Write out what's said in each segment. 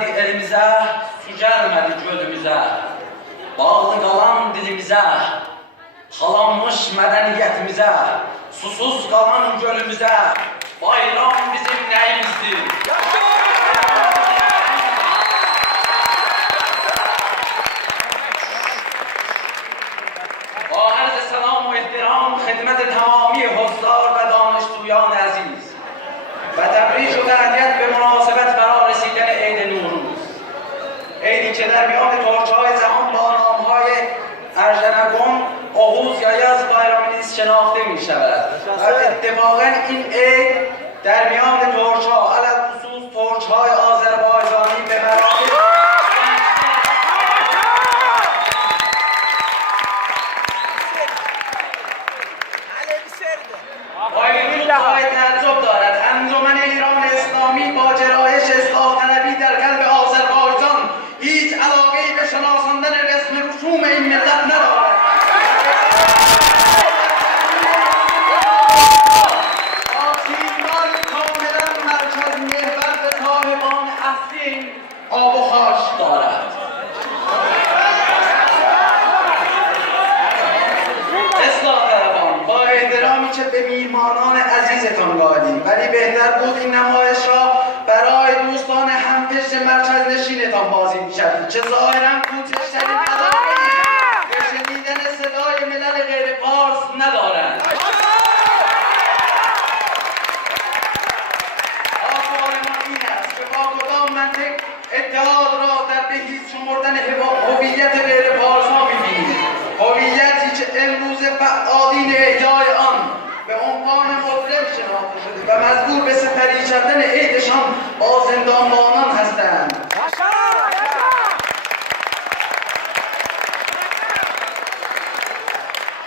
gelmedi elimize, su gelmedi gölümüze. Bağlı kalan dilimize, kalanmış medeniyetimize, susuz kalan gölümüze, bayram bizim neyimizdir? با عرض سلام و احترام خدمت تمامی حضار و دانشجویان عزیز و تبریک و تهنیت به مناسبت فرا رسیدن عید نوروز، عیدی که در میان ترک‌های جهان با نام‌های ارژنگون، اوغوز یا یزد بایرام نیز شناخته می‌شود و اتفاقاً این عید در میان ترک‌ها علل خصوص ترک‌های آذربایجانی به مراتب های تعجب دارد. انجمن ایران اسلامی با جرایش اصلاح طلبی در قلب آذربایجان هیچ علاقه‌ای به شناساندن رسم رسوم این ملت ندارد. آسیب‌های کاملا مرکز محور به صاحبان اصلی این آب و خاک دارد. که به میهمانان عزیزتان دادیم، ولی بهتر بود این نمایش را برای دوستان همفکر مرکز نشینتان بازی می‌شد که ظاهراً کوچکترین علاقه‌ای به شنیدن صدای ملل غیر فارس ندارند. آثار ما این است که با کدام منطق اتحاد را در به هیچ شمردن هویت غیر فارس‌ها می‌بینیم، هویتی که امروز فعالین احیای آن به عنوان مطرب شناخته شده و مجبور به سپری کردن عیدشان با زندانبانان هستند.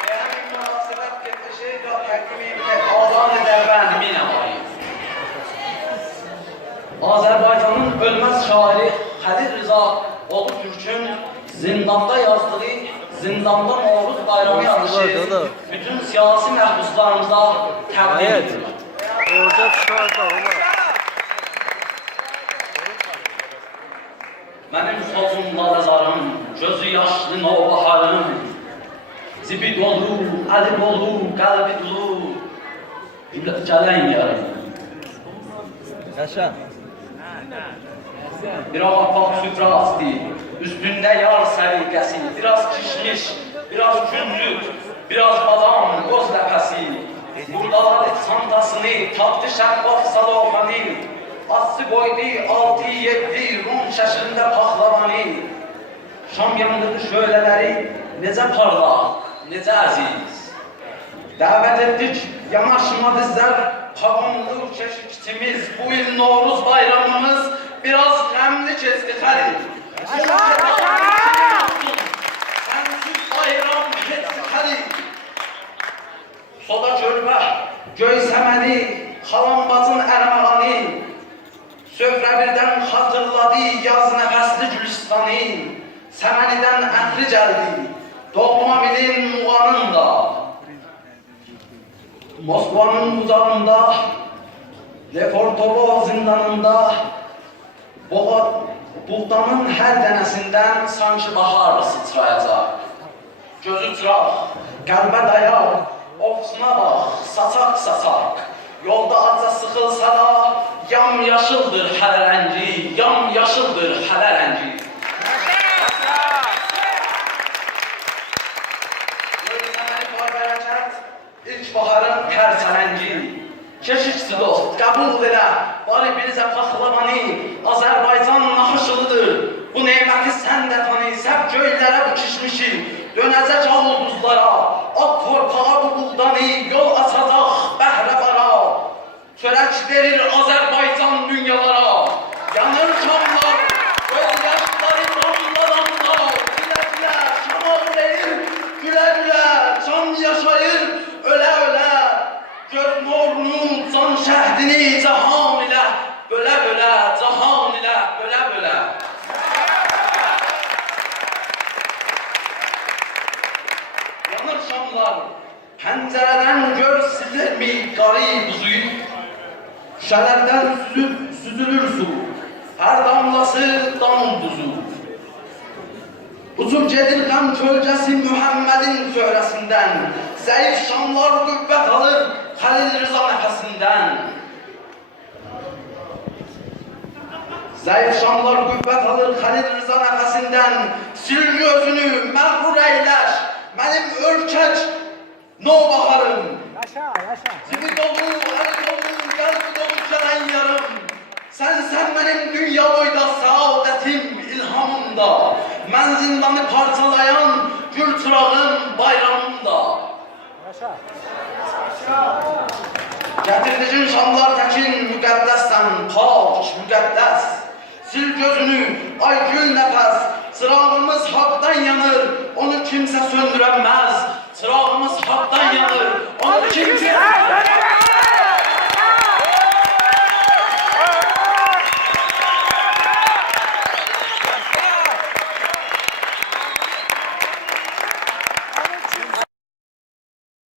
به همین مناسبت که شعر را تقدیم آذان دربند می‌نماییم. Azərbaycanın ölməz şairi Xəlil Rıza Ulu Türk'ün zindanda yazdığı Zindanda Novruz Bayramı yarışı bütün siyasi məhbuslarımıza təqdim edilir. Orada çıxarda olar. Mənim sözümdə nəzarım, gözü yaşlı nobaharım, zibi dolu, əli dolu, qəlbi dolu, gələn yarım. Yaşa. Biraz bak süfra astı, üstünde yar səliqəsi, biraz kişmiş, biraz kündür, biraz badam, qoz ləpəsi. Burdalar çantasını, tapdı şəhbaf salofani, assı qoydu 6-7 Rum şəşində paxlavanı. Şam yandırdı şölələri, necə parlaq, necə əziz. Dəvət etdik, yanaşmadı zər, pavanlı keşikçimiz, bu il Novruz bayramımız biraz qəmli keçdi Xəlil. Sensiz bayram keçdi Xəlil. Soda körpə, göy səməni, xalambazın ərmağanı, sövrə birdən xatırladı yaz nəfəsli Gülüstanı, səmənidən ətri gəldi, doğma bilin Muğanın da. Moskvanın uzağında, Lefortovo zindanında, buğdanın hər dənəsindən sanki bahar sıçrayacaq. Gözü çıraq, qəlbə dayaq, ofsuna bax, saçaq-saçaq. Yolda acı sıxılsa da, yam-yaşıldır hələ rəngi, yam-yaşıldır hələ rəngi. Görünəməni var-bərəkət, ilk baharın tərçələngi. Keşikçi dost, qəbul elə, bari birizə paxlavanı, Azərbaycan naxışılıdır. Bu neyməti sən də tanı, səb göylərə bu kişmişi, dönəcək al ulduzlara, at torpağa bu buğdanı, yol açacaq bəhrə bara. Çörək verir Azərbaycan dünyalara, yanır şamlar, gözyaşları damla-damla, gülə-gülə, şamal verir, gülə-gülə, can yaşayır, ölə-ölə. Gör morunu, can şəhdini cahan ilə, bölə-bölə, cahan ilə, bölə-bölə. Yanır şamlar, pəncərədən gör silirmi qarı buzuyu, şələrdən süzülür su, her damlası damın buzu. Buzu cedirgan kölgesi Muhammed'in söhresinden, zayıf şamlar kuvvet alır Halil Rıza nefesinden. Zayıf şamlar kuvvet alır Halil Rıza nefesinden, sil gözünü mağrur eyler, benim ürkek nobaharım. Zibi dolu, el dolu, kalbi dolu gelen yarım. Sen benim dünya boyda saadetim, ilhamımda. Ben zindanı parçalayan gül çırağın bayramımda. Getirdiğin şamlar tekin müqəddəssən, pak, müqəddəs. Sil gözünü, ay gül nefes. Çırağımız haktan yanır, onu kimse söndüremez. Çırağımız haktan yanır, onu kimse